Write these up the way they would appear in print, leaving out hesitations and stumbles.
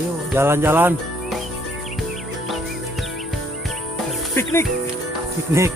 Ayo jalan-jalan. Piknik. Piknik.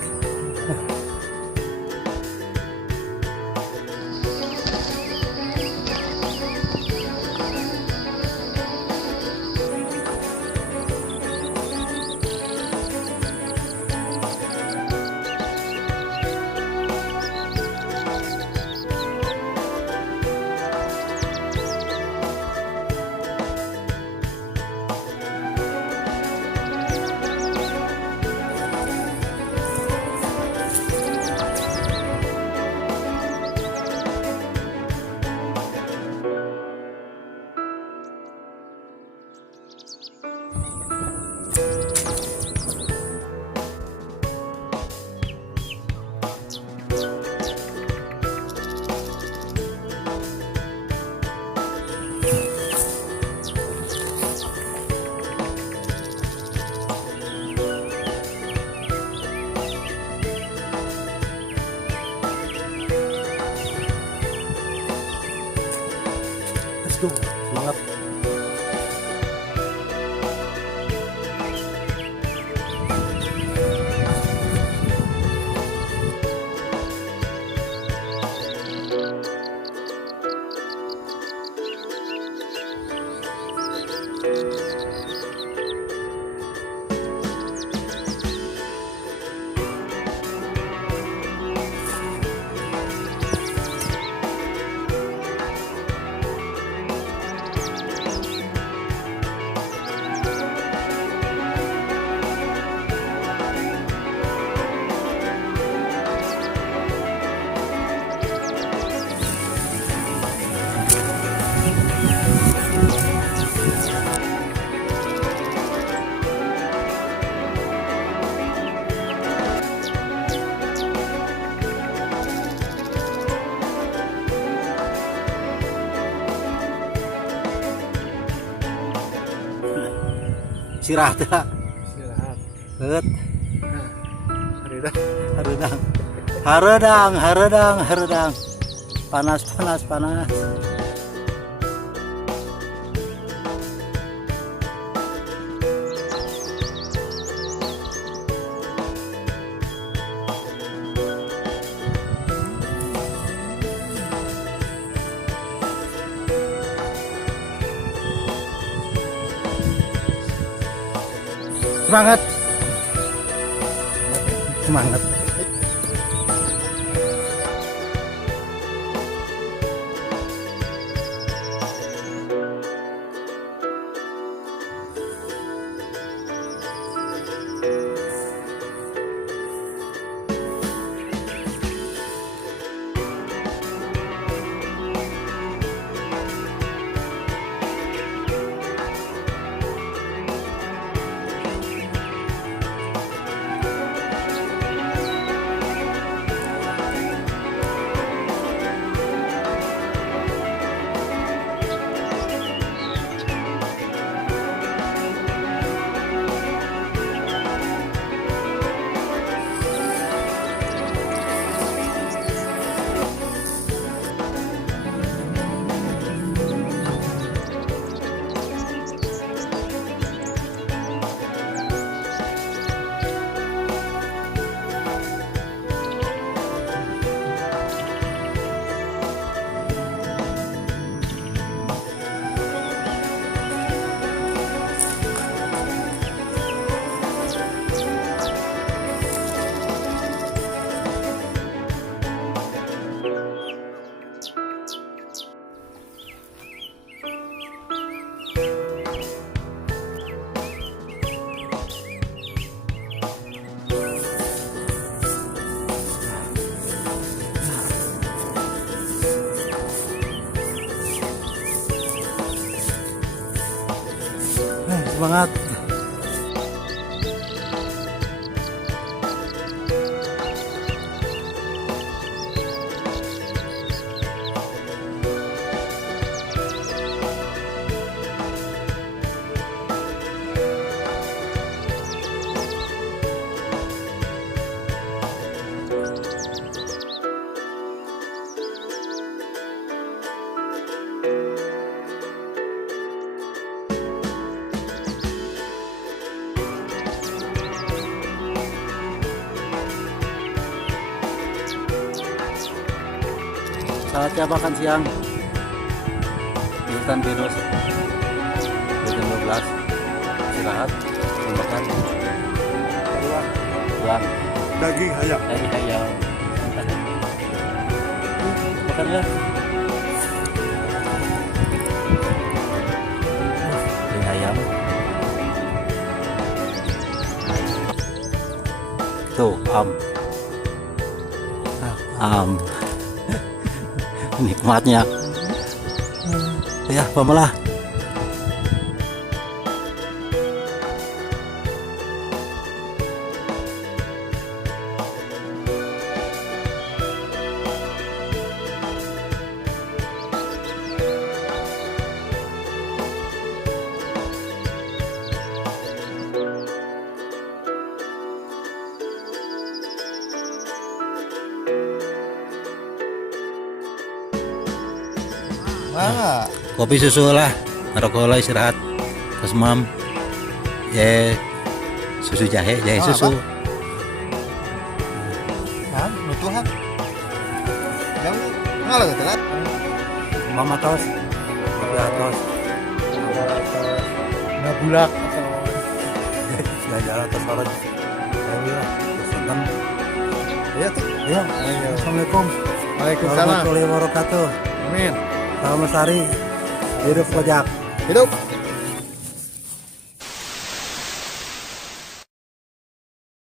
Let's go. Semangat. Istirahat ya. Istirahat. Heut. Hareudang. Hareudang. Hareudang, hareudang, hareudang. Panas, panas, panas. Semangat. Semangat. Semangat. saatnya makan siang di hutan pinus jam 12 istirahat makan pulang Daging ayam. lagi ayam makan ya daging ayam tuh nikmatnya ya pamalah kopi susu lah ngerokok lah istirahat terus mam ya susu jahe susu Hah? Nutuhan. Yang ngalah gitu kan? mama tos kopi atos Nggak bulak. jalan atas orang ya pesan Iya tuh. ya assalamualaikum Waalaikumsalam. warahmatullahi wabarakatuh Amin. salam lestari hidup pajak Hidup.